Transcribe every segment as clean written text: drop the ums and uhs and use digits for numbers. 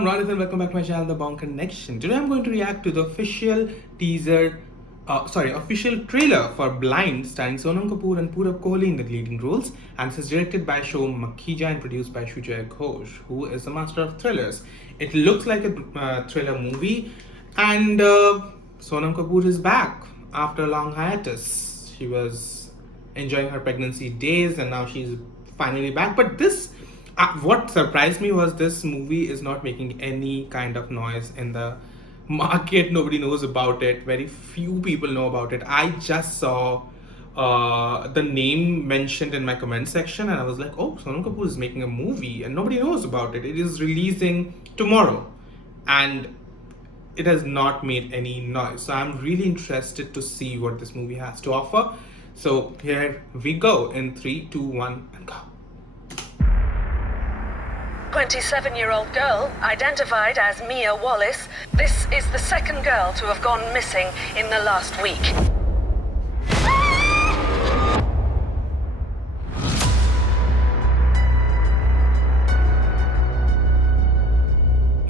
I'm Ronit and welcome back to my channel, The Bong Connection. Today I'm going to react to the official official trailer for Blind, starring Sonam Kapoor and Purab Kohli in the leading roles, and this is directed by Shome, Makhija and produced by Sujay Ghosh, who is the master of thrillers. It looks like a thriller movie, and Sonam Kapoor is back after a long hiatus. She was enjoying her pregnancy days and now she's finally back. But what surprised me was this movie is not making any kind of noise in the market. Nobody knows about it. Very few people know about it. I just saw the name mentioned in my comment section and I was like, oh, Sonam Kapoor is making a movie and nobody knows about it. It is releasing tomorrow and it has not made any noise. So I'm really interested to see what this movie has to offer. So here we go in 3, 2, 1 and go. 27-year-old girl identified as Mia Wallace. This is the second girl to have gone missing in the last week.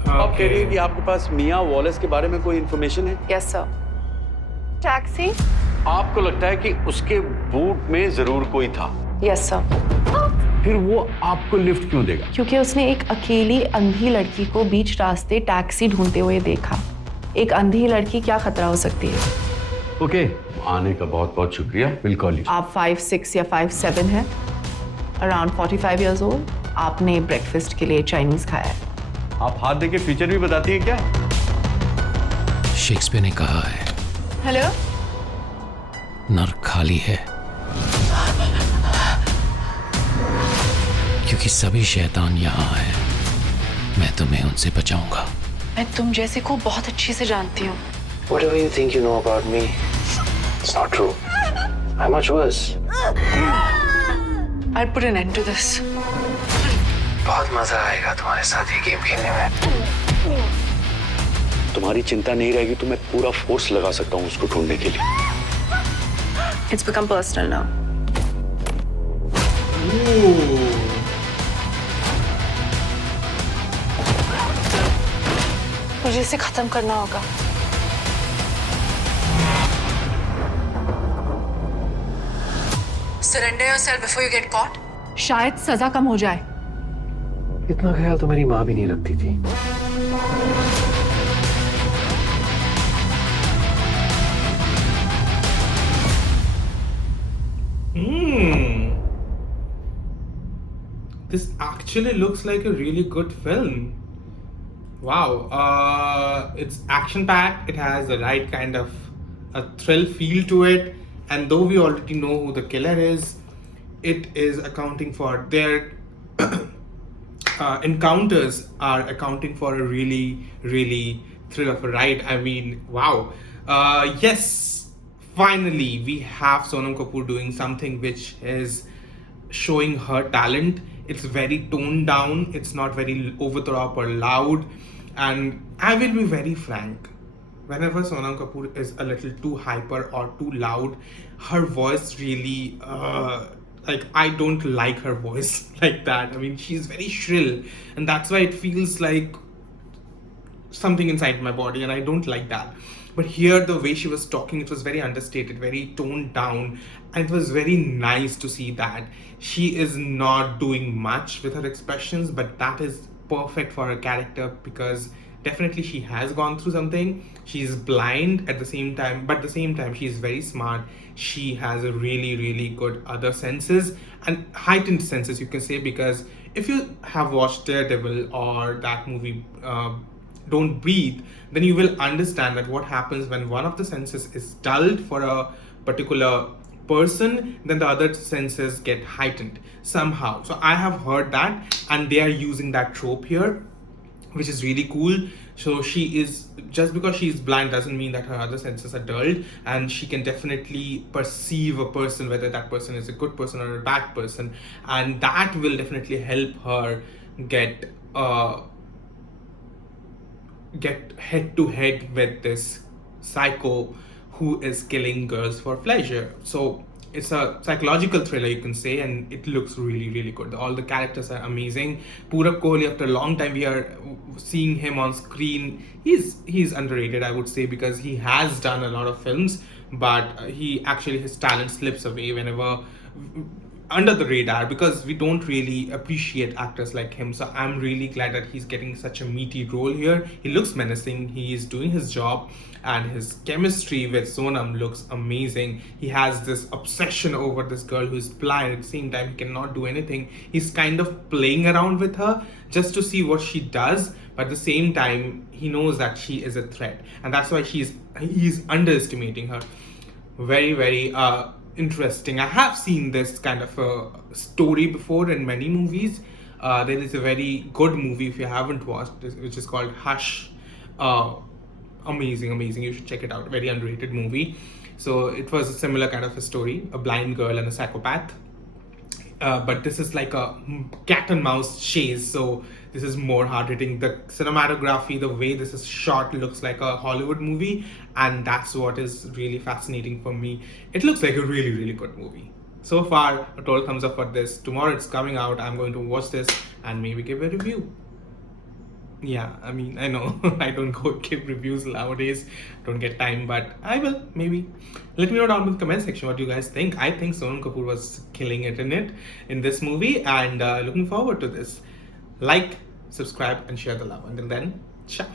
आप कह रही हैं कि आपके पास मिया Wallace के बारे में कोई इंफॉर्मेशन है? Yes sir. टैक्सी? आपको लगता है कि उसके बूट में जरूर कोई था? Yes sir. फिर वो आपको लिफ्ट क्यों देगा? क्योंकि उसने एक अकेली अंधी लड़की को बीच रास्ते टैक्सी ढूंढते हुए देखा। एक अंधी लड़की क्या खतरा हो सकती है? ओके, आने का बहुत बहुत शुक्रिया। Will call you. आप 5'6" या 5'7" हैं, अराउंड 45 years old। आपने ब्रेकफास्ट के लिए चाइनीज खाया है। आप हाथ देके फीचर भी बताती हैं क्या? शेक्सपियर ने कहा है, हेलो, नर खाली है क्योंकि सभी शैतान यहाँ हैं। मैं तुम्हें उनसे बचाऊंगा। मैं तुम जैसे को बहुत अच्छे से जानती हूँ। Whatever you think you know about me, it's not true. I'm much worse. I'll put an end to this. बहुत मजा आएगा तुम्हारे साथ ये गेम खेलने में। तुम्हारी चिंता नहीं रहेगी तो मैं पूरा फोर्स लगा सकता हूँ उसको ढूंढने के लिए। It's become personal now. मुझे इसे खत्म करना होगा। Surrender yourself before you get caught. शायद सजा कम हो जाए। इतना ख्याल तो मेरी माँ भी नहीं रखती थी। This actually looks like a really good film. Wow, it's action-packed. It has the right kind of a thrill feel to it. And though we already know who the killer is, it is accounting for their encounters are accounting for a really, really thrill of a ride. I mean, wow. Yes, finally we have Sonam Kapoor doing something which is showing her talent. It's very toned down. It's not very over the top or loud. And I will be very frank. Whenever Sonam Kapoor is a little too hyper or too loud, her voice really, I don't like her voice like that. I mean, she's very shrill, and that's why it feels like something inside my body, and I don't like that. But here, the way she was talking, it was very understated, very toned down, and it was very nice to see that. She is not doing much with her expressions, but that is perfect for her character because definitely she has gone through something. She's blind at the same time, but at the same time she's very smart. She has a really, really good other senses and heightened senses, you can say, because if you have watched Daredevil or that movie Don't Breathe, then you will understand that what happens when one of the senses is dulled for a particular person, then the other senses get heightened somehow. So I have heard that, and they are using that trope here, which is really cool. So she is, just because she is blind doesn't mean that her other senses are dulled, and she can definitely perceive a person, whether that person is a good person or a bad person, and that will definitely help her get head to head with this psycho who is killing girls for pleasure. So it's a psychological thriller, you can say, and it looks really good. All the characters are amazing. Purab Kohli, after a long time we are seeing him on screen. He's underrated, I would say, because he has done a lot of films, but his talent slips away whenever under the radar, because we don't really appreciate actors like him. So I'm really glad that he's getting such a meaty role here. He looks menacing, he is doing his job, and his chemistry with Sonam looks amazing. He has this obsession over this girl who's blind. At the same time, he cannot do anything. He's kind of playing around with her just to see what she does, but at the same time he knows that she is a threat, and that's why he's underestimating her. Very interesting. I have seen this kind of a story before in many movies. There is a very good movie, if you haven't watched this, which is called Hush. Amazing, you should check it out. Very underrated movie. So it was a similar kind of a story, a blind girl and a psychopath. But this is like a cat and mouse chase, so this is more hard-hitting. The cinematography, the way this is shot, looks like a Hollywood movie, and that's what is really fascinating for me. It looks like a really good movie. So far, a total thumbs up for this. Tomorrow it's coming out. I'm going to watch this and maybe give a review. Yeah, I mean, I know I don't go give reviews nowadays, don't get time, but I will, maybe. Let me know down in the comment section what you guys think. I think Sonam Kapoor was killing it in this movie, and looking forward to this. Like, subscribe, and share the love. Until then, ciao.